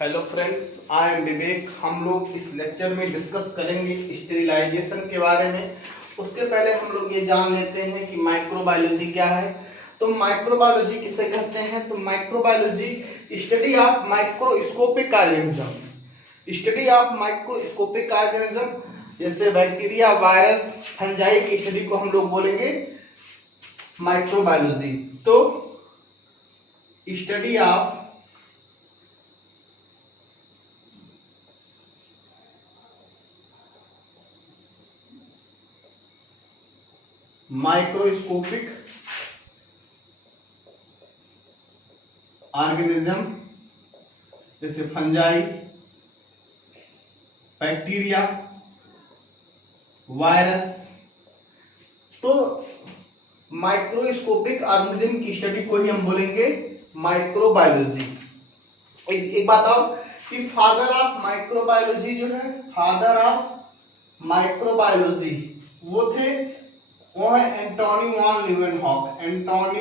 Hello friends, I am विवेक। हम लोग इस लेक्चर में डिस्कस करेंगे स्टेरिलाइजेशन के बारे में। उसके पहले हम लोग ये जान लेते हैं कि माइक्रोबायोलॉजी क्या है। तो माइक्रोबायोलॉजी किसे कहते हैं? तो microbiology study of microscopic organism, study of microscopic organism जैसे बैक्टीरिया, वायरस, फंजाई की स्टडी को हम लोग बोलेंगे माइक्रोबायोलॉजी। तो स्टडी ऑफ माइक्रोस्कोपिक ऑर्गेनिज्म जैसे फंजाई, बैक्टीरिया, वायरस। तो माइक्रोस्कोपिक ऑर्गेनिज्म की स्टडी को ही हम बोलेंगे माइक्रोबायोलॉजी। एक बात और कि फादर ऑफ माइक्रोबायोलॉजी जो है, फादर ऑफ माइक्रोबायोलॉजी वो थे, वो है Antony van Leeuwenhoek. Antony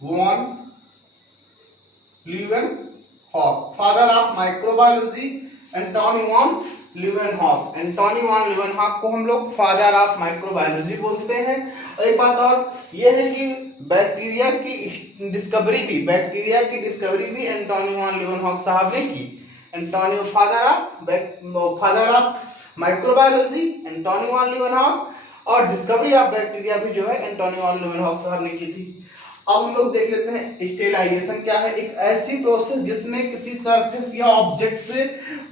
van Leeuwenhoek, father of microbiology Antonie van Leeuwenhoek. Antony van Leeuwenhoek को हम लोग फादर ऑफ माइक्रोबायोलॉजी बोलते हैं। और एक बात और यह है कि बैक्टीरिया की डिस्कवरी भी एंटोनी वॉन लीवेनहॉक साहब ने की। Antonie father of microbiology Antonie van Leeuwenhoek, और डिस्कवरी ऑफ बैक्टीरिया भी जो है एंटोनी वॉन लीवेनहॉक साहब ने की थी। अब हम लोग देख लेते हैं स्टेरिलाइजेशन क्या है। एक ऐसी प्रोसेस जिसमें किसी सरफेस या ऑब्जेक्ट से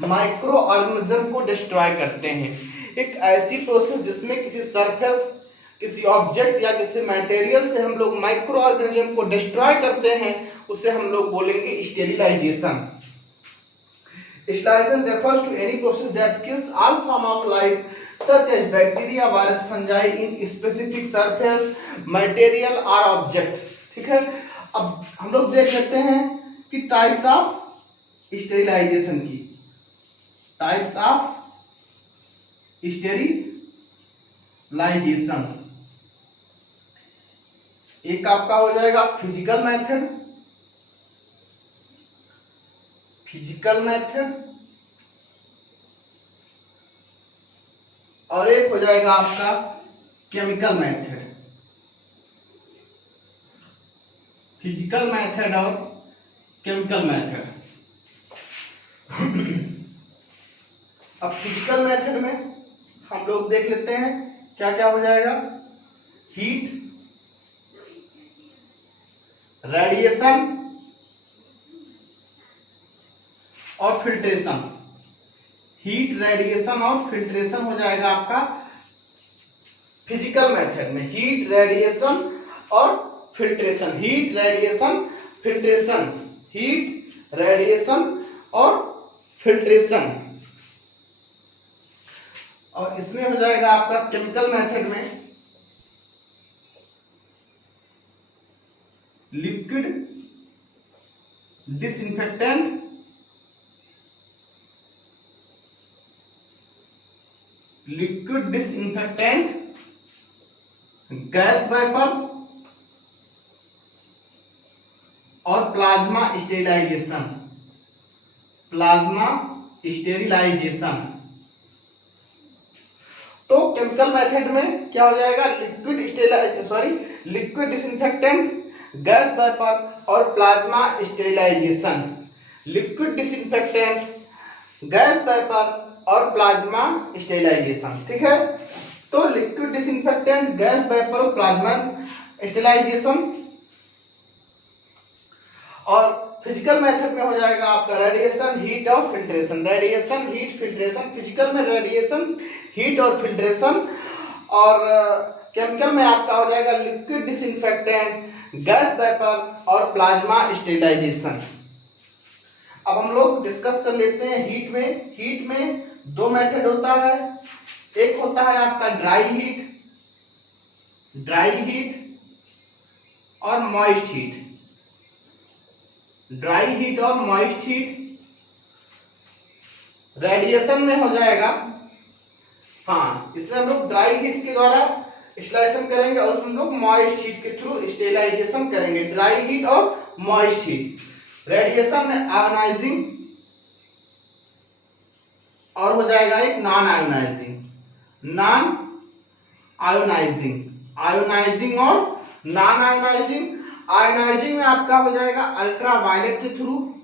माइक्रो ऑर्गेनिज्म को डिस्ट्रॉय करते हैं। एक ऐसी प्रोसेस जिसमें किसी सरफेस, किसी ऑब्जेक्ट या किसी मटेरियल से हम लोग माइक्रो ऑर्गेनिज्म को डिस्ट्रॉय करते हैं, उसे हम लोग बोलेंगे sterilisation. Sterilization refers to any process that kills all form of life such as bacteria, virus, fungi in specific surface, material or object। ठीक है, अब हम लोग देख लेते हैं कि टाइप्स ऑफ स्टेरिलाइजेशन की। टाइप्स ऑफ स्टेरिलाइजेशन, एक आपका हो जाएगा फिजिकल मेथड, और एक हो जाएगा आपका केमिकल मेथड। फिजिकल मेथड और केमिकल मेथड। अब फिजिकल मेथड में हम लोग देख लेते हैं क्या क्या हो जाएगा। हीट, रेडिएशन और फिल्ट्रेशन। हीट, रेडिएशन और फिल्ट्रेशन हो जाएगा आपका फिजिकल मेथड में। हीट, रेडिएशन और filtration, heat, radiation, filtration, heat, radiation और फिल्ट्रेशन। और इसमें हो जाएगा आपका केमिकल मेथड में लिक्विड डिसइंफेक्टेंट, गैस वेपर और प्लाज्मा स्टेरिलाइजेशन। तो केमिकल मेथड में क्या हो जाएगा? लिक्विड डिसइंफेक्टेंट, गैस वेपर और plasma sterilisation. Liquid disinfectant, gas vapour और प्लाज्मा स्टेरिलाइजेशन। ठीक है, तो लिक्विड डिसइंफेक्टेंट, गैस वेपर और प्लाज्मा स्टेरिलाइजेशन। और फिजिकल मेथड में हो जाएगा आपका रेडिएशन, हीट और filtration. Radiation, heat, filtration. Physical में रेडिएशन, हीट और फिल्ट्रेशन। और केमिकल में आपका हो जाएगा लिक्विड डिसइंफेक्टेंट, गैस वेपर और प्लाज्मा स्टेरिलाइजेशन। अब हम लोग डिस्कस कर लेते हैं हीट में। हीट में दो मेथड होता है। एक होता है आपका ड्राई हीट और मॉइस्ट हीट। ड्राई हीट और मॉइस्ट हीट रेडिएशन में हो जाएगा। हाँ, इसमें हम लोग ड्राई हीट के द्वारा स्टेरिलाइजेशन करेंगे और हम लोग मॉइस्ट हीट के थ्रू स्टेरिलाइजेशन करेंगे। ड्राई हीट और मॉइस्ट हीट। रेडिएशन में आयोनाइजिंग और हो जाएगा एक non ionising. Non ionising, ionising और नॉन आयोनाइजिंग। आयोनाइजिंग में आपका हो जाएगा अल्ट्रावायलेट के थ्रू।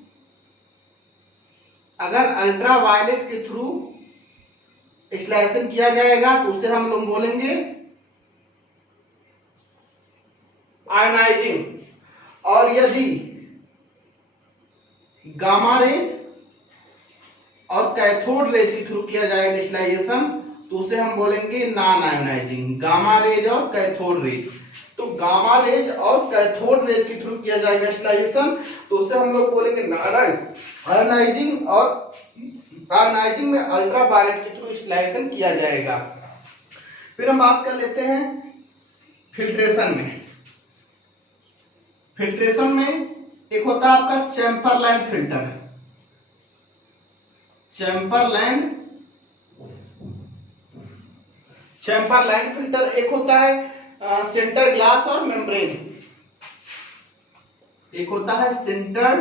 अगर अल्ट्रावायलेट के थ्रू इंस्टॉलेशन किया जाएगा तो उसे हम लोग बोलेंगे आयोनाइजिंग। और यदि गामा रेज और कैथोड रेज के थ्रू किया जाएगा इंस्टॉलेशन तो उसे हम बोलेंगे नॉन आयोनाइजिंग। गामा रेज और कैथोड रेज, तो गामा रेज और कैथोड रेज के थ्रू किया जाएगा इंस्टॉलेशन तो उसे हम लोग बोलेंगे नॉन आयोनाइजिंग। और आयोनाइजिंग में अल्ट्रावायलेट के थ्रू इंस्टॉलेशन किया जाएगा। फिर हम बात कर लेते हैं फिल्ट्रेशन में। फिल्ट्रेशन में एक होता है आपका चैम्बरलैंड फिल्टर। चैम्बरलैंड फिल्टर एक होता है सेंटर ग्लास और मेम्ब्रेन। एक होता है सेंटर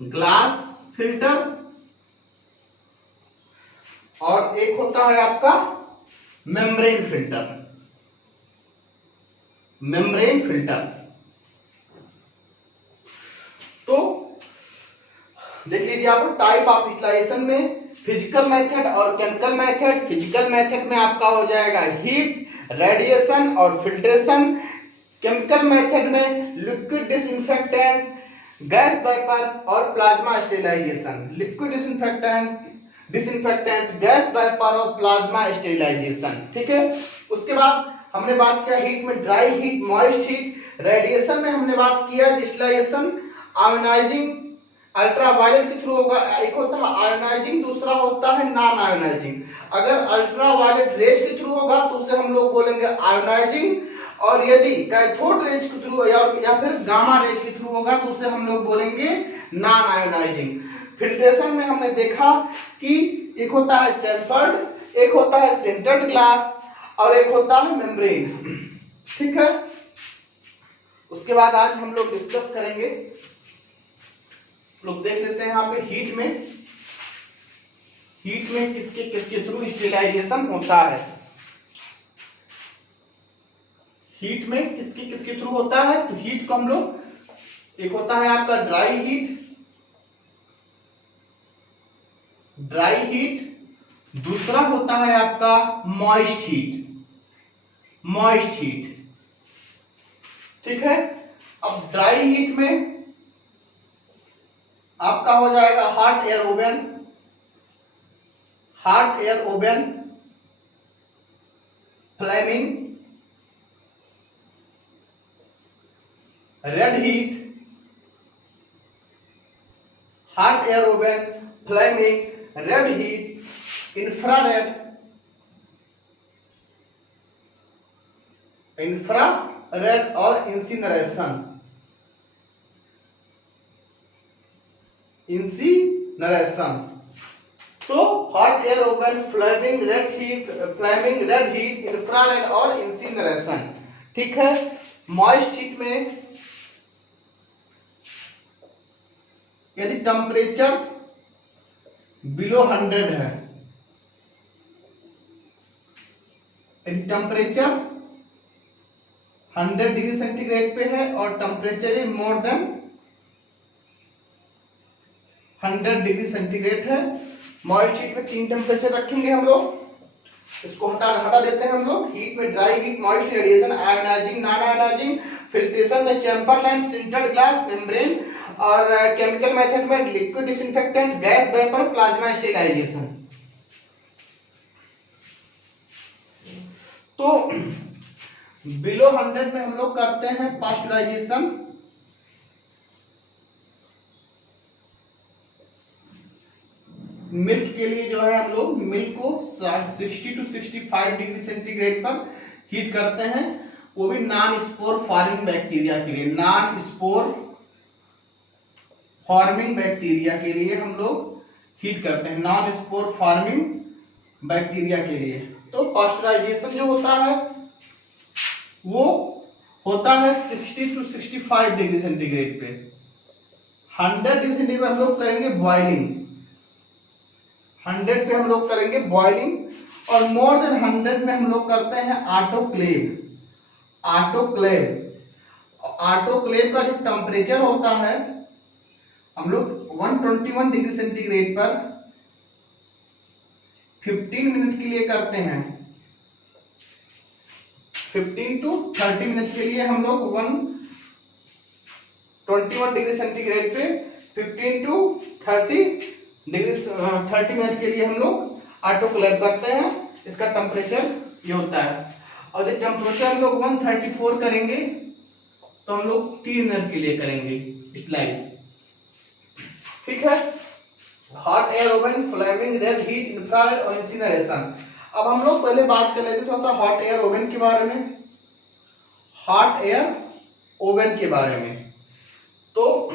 ग्लास फिल्टर और एक होता है आपका मेम्ब्रेन फिल्टर। मेम्ब्रेन फिल्टर तो देख लीजिए आप टाइप ऑफ यूटिलाइजेशन में फिजिकल मेथड और केमिकल मेथड। फिजिकल मेथड में आपका हो जाएगा हीट, रेडिएशन और फिल्ट्रेशन। केमिकल मेथड में लिक्विड डिसइंफेक्टेंट, गैस वेपर और plasma sterilisation. Liquid disinfectant, gas vapour और प्लाज्मा स्टेरिलाइजेशन। ठीक है, उसके बाद हमने बात किया हीट में dry heat, moist heat. Radiation में हमने बात किया डिस्टिलेशन, आयोनाइजिंग अल्ट्रावायलेट के थ्रू होगा। एक होता है आयोनाइजिंग, दूसरा होता है नॉन आयोनाइजिंग। अगर अल्ट्रावायलेट रेज के थ्रू होगा तो उसे हम लोग बोलेंगे आयोनाइजिंग। और यदि कैथोड रेज के थ्रू या फिर गामा रेज के थ्रू होगा तो उसे हम लोग बोलेंगे नॉन आयोनाइजिंग। फिल्ट्रेशन में हमने देखा कि एक होता है चैम्बर्ड, एक होता है सेंटर्ड ग्लास और एक होता है मेम्ब्रेन। ठीक है, उसके बाद आज हम लोग डिस्कस करेंगे। लोग देख लेते हैं यहाँ पे हीट में किसके किसके थ्रू स्टेरिलाइजेशन होता है। हीट में किसके किसके थ्रू होता है तो हीट को हम लोग, एक होता है आपका ड्राई हीट, दूसरा होता है आपका मॉइस्ट हीट। ठीक है, अब ड्राई हीट में आपका हो जाएगा hot air oven, flaming, red heat, hot air oven, flaming, red heat, infrared और इंसिनरेशन। तो hot air oven, flaming, red heat, infrared और इंसिनरेशन। ठीक है, मॉइस्ट हीट में यदि टेम्परेचर बिलो 100 है, यदि टेम्परेचर 100 डिग्री सेंटीग्रेड पे है और temperature is more than 100 degree centigrade है, मॉइस्ट हीट में 3 टेम्परेचर रखेंगे हम लोग। इसको हटा देते हैं हम लोग। हीट में dry heat, moist, radiation, ionising, non ionising. Filtration में चैम्बरलैंड, सेंटर्ड ग्लास, मेम्ब्रेन। और केमिकल मेथड में liquid disinfectant, gas vapour, plasma sterilisation. तो बिलो 100 में हम लोग करते हैं पास्चुराइजेशन। मिल्क के लिए जो है हम लोग मिल्क को 60 to 65 डिग्री सेंटीग्रेड पर हीट करते हैं, वो भी नॉन स्पोर फॉर्मिंग बैक्टीरिया के लिए। नॉन स्पोर फॉर्मिंग बैक्टीरिया के लिए हम लोग हीट करते हैं, नॉन स्पोर फॉर्मिंग बैक्टीरिया के लिए। तो पास्चुराइजेशन जो होता है वो होता है 60 to 65 डिग्री सेंटीग्रेड पे। 100 डिग्री सेंटीग्रेड हम लोग करेंगे बॉइलिंग। 100 पे हम लोग करेंगे बॉइलिंग, और मोर देन 100 में हम लोग करते हैं ऑटोक्लेव। ऑटोक्लेव का जो टेम्परेचर होता है हम लोग 121 डिग्री सेंटीग्रेड पर 15 मिनट के लिए करते हैं। 15 टू 30 मिनट के लिए हम लोग 121 डिग्री सेंटीग्रेड पे 15 टू 30 मिनट के लिए हम लोग ऑटोक्लेव करते हैं। इसका टेम्परेचर ये होता है। और जब टेम्परेचर हम लोग 134 करेंगे तो हम लोग 3 मिनट के लिए करेंगे स्लाइस। ठीक है। Hot air oven, flaming red heat, infrared और इंसिनरेशन। अब हम लोग पहले बात कर लेते थोड़ा सा हॉट एयर ओवन के बारे में। हॉट एयर ओवन के बारे में तो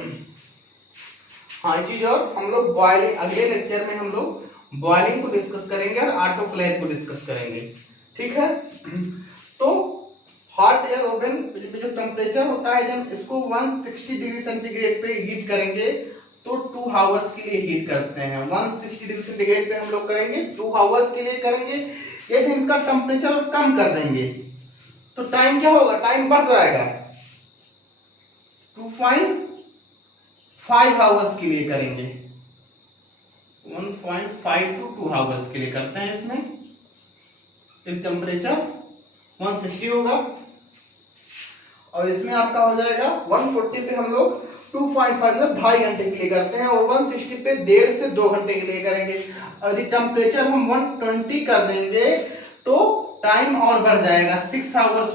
हाँ चीज, और हम लोग बॉइलिंग, अगले लेक्चर में हम लोग बॉइलिंग को डिस्कस करेंगे और ऑटोक्लेव को डिस्कस करेंगे। ठीक है। तो हॉट एयर ओवन जो टेम्परेचर होता है, जब इसको 160 डिग्री सेंटीग्रेड पे हीट करेंगे तो 2 आवर्स के लिए हीट करते हैं। 160 डिग्री सेंटीग्रेड पे हम लोग करेंगे 2 आवर्स के लिए करेंगे। यदि इसका टेम्परेचर कम कर देंगे तो टाइम क्या होगा, टाइम बढ़ जाएगा। 2.5 आवर्स के लिए करेंगे, 1.5 टू 2 आवर्स के लिए करते हैं इसमें। टेम्परेचर 160 होगा और इसमें आपका हो जाएगा 140 पे हम लोग 2.5 मतलब 2.5 घंटे के लिए करते हैं, और 160 पे 1.5 से 2 घंटे के लिए करेंगे। यदि टेम्परेचर हम 120 कर देंगे तो टाइम और बढ़ जाएगा, 6 आवर्स